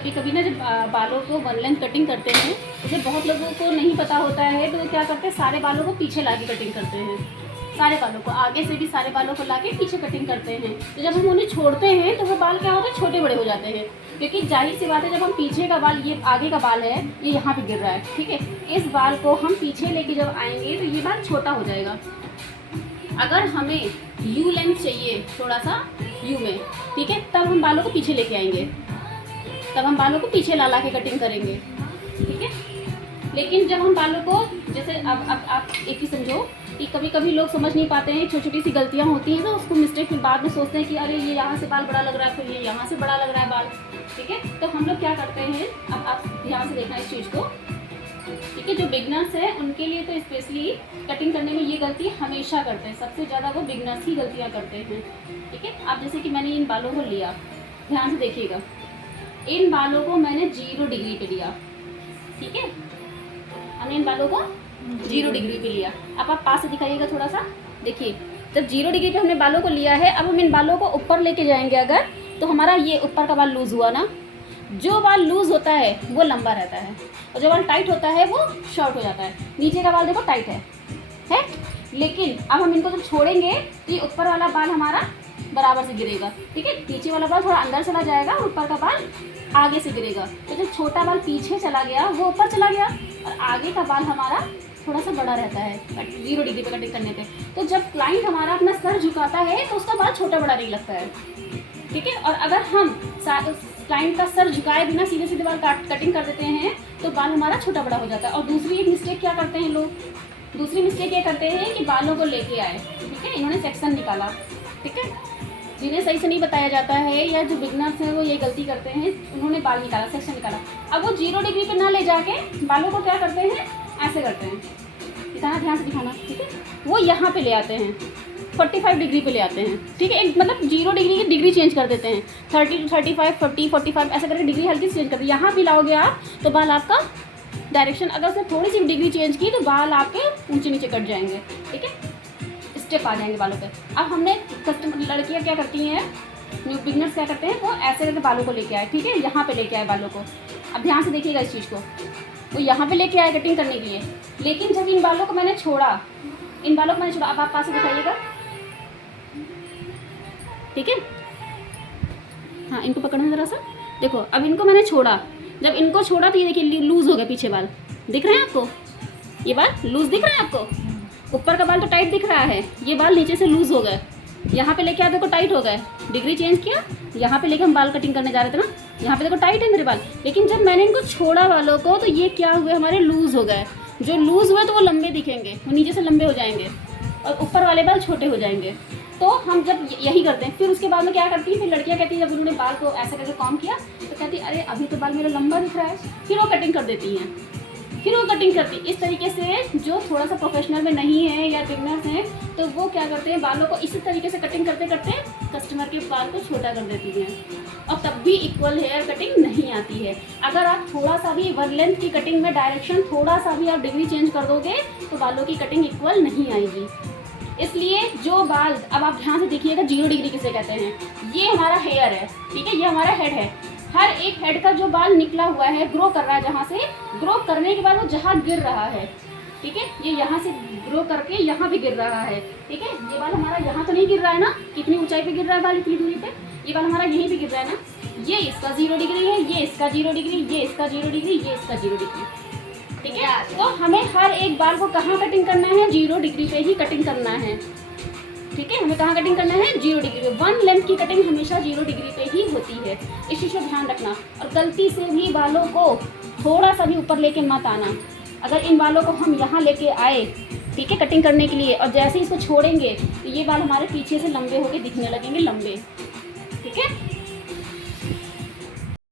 कभी कभी ना जब बालों को वन लेंथ कटिंग करते हैं, जैसे बहुत लोगों को नहीं पता होता है, तो वो क्या करते हैं सारे बालों को पीछे ला के कटिंग करते हैं। सारे बालों को आगे से भी सारे बालों को ला के पीछे कटिंग करते हैं। तो जब हम उन्हें छोड़ते हैं तो वो बाल क्या होते हैं, छोटे बड़े हो जाते हैं। क्योंकि जाहिर सी बात है, जब हम पीछे का बाल, ये आगे का बाल है, ये यहाँ पे गिर रहा है, ठीक है, इस बाल को हम पीछे लेके जब आएंगे तो ये बाल छोटा हो जाएगा। अगर हमें यू लेंथ चाहिए, थोड़ा सा यू में, ठीक है, तब हम बालों को पीछे लेके आएंगे, तब हम बालों को पीछे ला के कटिंग करेंगे, ठीक है। लेकिन जब हम बालों को, जैसे अब आप एक ही समझो कि कभी कभी लोग समझ नहीं पाते हैं, छोटी छोटी सी गलतियां होती हैं, तो उसको मिस्टेक फिर बाद में सोचते हैं कि अरे ये यहाँ से बाल बड़ा लग रहा है, फिर ये यहाँ से बड़ा लग रहा है बाल, ठीक है। तो हम लोग क्या करते हैं, अब आप ध्यान से देखना इस चीज़ को, ठीक है। जो बिगनर्स हैं उनके लिए तो स्पेशली कटिंग करने में ये गलती हमेशा करते हैं, सबसे ज़्यादा वो बिगनर्स ही गलतियाँ करते हैं, ठीक है। अब जैसे कि मैंने इन बालों को लिया, ध्यान से देखिएगा, इन बालों को मैंने 0 डिग्री पे लिया, ठीक है, हमने इन बालों को 0 डिग्री पे लिया। अब आप पास से दिखाइएगा थोड़ा सा, देखिए जब 0 डिग्री पे हमने बालों को लिया है, अब हम इन बालों को ऊपर लेके जाएंगे अगर, तो हमारा ये ऊपर का बाल लूज़ हुआ ना, जो बाल लूज़ होता है वो लंबा रहता है, और जो बाल टाइट होता है वो शॉर्ट हो जाता है। नीचे का बाल देखो टाइट है, लेकिन अब हम इनको जब छोड़ेंगे तो ये ऊपर वाला बाल हमारा बराबर से गिरेगा, ठीक है, पीछे वाला बाल थोड़ा अंदर चला जाएगा और ऊपर का बाल आगे से गिरेगा। तो जो छोटा बाल पीछे चला गया वो ऊपर चला गया, और आगे का बाल हमारा थोड़ा सा बड़ा रहता है 0 डिग्री पे कटिंग करने पे। तो जब क्लाइंट हमारा अपना सर झुकाता है तो उसका बाल छोटा बड़ा नहीं लगता है, ठीक है। और अगर हम क्लाइंट का सर झुकाए बिना सीधे सीधे बाल कटिंग कर देते हैं तो बाल हमारा छोटा बड़ा हो जाता है। और दूसरी एक मिस्टेक क्या करते हैं लोग, दूसरी मिस्टेक ये करते हैं कि बालों को लेके आए, ठीक है, इन्होंने सेक्शन निकाला, ठीक है, जिन्हें सही से नहीं बताया जाता है, या जो बिगनर्स हैं वो ये गलती करते हैं, उन्होंने बाल निकाला, सेक्शन निकाला। अब वो 0 डिग्री पे ना ले जाके बालों को क्या करते हैं, ऐसे करते हैं, इतना ध्यान से दिखाना, ठीक है, वो यहाँ पे ले आते हैं, 45 डिग्री पे ले आते हैं, ठीक है, एक मतलब 0 डिग्री की डिग्री चेंज कर देते हैं, 30 35 40 45 ऐसा करके डिग्री हल्की से चेंज करते हैं। यहाँ भी लाओगे आप तो बाल आपका डायरेक्शन, अगर से थोड़ी सी डिग्री चेंज की तो बाल आपके ऊंचे नीचे कट जाएंगे, ठीक है, स्टेप आ जाएंगे बालों पे। अब हमने कस्टमर, लड़कियाँ क्या करती हैं, न्यू बिगनर्स क्या करते हैं, वो ऐसे करके बालों को लेके आए, ठीक है, यहाँ पे लेके आए बालों को। अब ध्यान से देखिएगा इस चीज़ को, वो यहाँ पे लेके आए कटिंग करने के लिए, लेकिन जब इन बालों को मैंने छोड़ा, इन बालों को मैंने छोड़ा, अब आप पास से दिखाइएगा, ठीक है, हाँ इनको पकड़ना ज़रा सा, देखो अब इनको मैंने छोड़ा, जब इनको छोड़ा तो ये देखिए लूज़ हो गया, पीछे बाल दिख रहे हैं आपको, ये बाल लूज़ दिख रहा है आपको, ऊपर का बाल तो टाइट दिख रहा है, ये बाल नीचे से लूज़ हो गए, यहाँ पे लेके आए देखो टाइट हो गए, डिग्री चेंज किया, यहाँ पे लेके हम बाल कटिंग करने जा रहे थे ना, यहाँ पे देखो टाइट है मेरे बाल, लेकिन जब मैंने इनको छोड़ा बालों को तो ये क्या हुए, हमारे लूज़ हो गए। जो लूज़ हुए तो वो लंबे दिखेंगे, वो नीचे से लंबे हो जाएंगे और ऊपर वाले बाल छोटे हो जाएंगे। तो हम जब यही करते हैं, फिर उसके बाद में क्या करती है, फिर लड़कियाँ कहती है, जब उन्होंने बाल को ऐसा करके कॉम किया तो कहती है अरे अभी तो बाल मेरा लंबा दिख रहा है, फिर वो कटिंग कर देती हैं, फिर वो कटिंग करती। इस तरीके से जो थोड़ा सा प्रोफेशनल में नहीं है या बिगनर्स हैं तो वो क्या करते हैं, बालों को इसी तरीके से कटिंग करते करते कस्टमर के बाल को छोटा कर देती हैं, और तब भी इक्वल हेयर कटिंग नहीं आती है। अगर आप थोड़ा सा भी वन लेंथ की कटिंग में डायरेक्शन थोड़ा सा भी आप डिग्री चेंज कर दोगे तो बालों की कटिंग इक्वल नहीं आएगी। इसलिए जो बाल, अब आप ध्यान से देखिएगा 0 डिग्री किसे कहते हैं, ये हमारा हेयर है, ठीक है, ये हमारा हेड है, हर एक हेड का जो बाल निकला हुआ है, ग्रो कर रहा है, जहाँ से ग्रो करने के बाद वो जहाँ गिर रहा है, ठीक है, ये यहाँ से ग्रो करके यहाँ भी गिर रहा है, ठीक है, ये बाल हमारा यहाँ तो नहीं गिर रहा है ना, कितनी ऊंचाई पे गिर रहा है बाल, इतनी दूरी पे, ये बाल हमारा यहीं पे गिर रहा है ना, ये इसका 0 डिग्री है, ये इसका 0 डिग्री, ये इसका 0 डिग्री, ये इसका 0 डिग्री, ठीक है। तो हमें हर एक बाल को कहाँ कटिंग करना है, 0 डिग्री पे ही कटिंग करना है, ठीक है, हमें कहाँ कटिंग करना है, 0 डिग्री पे। वन लेंथ की कटिंग हमेशा 0 डिग्री पे ही होती है, इस चीज़ का ध्यान रखना। और गलती से भी बालों को थोड़ा सा भी ऊपर लेके मत आना। अगर इन बालों को हम यहाँ लेके आए, ठीक है, कटिंग करने के लिए, और जैसे ही इसको छोड़ेंगे तो ये बाल हमारे पीछे से लंबे होके दिखने लगेंगे, लंबे, ठीक है।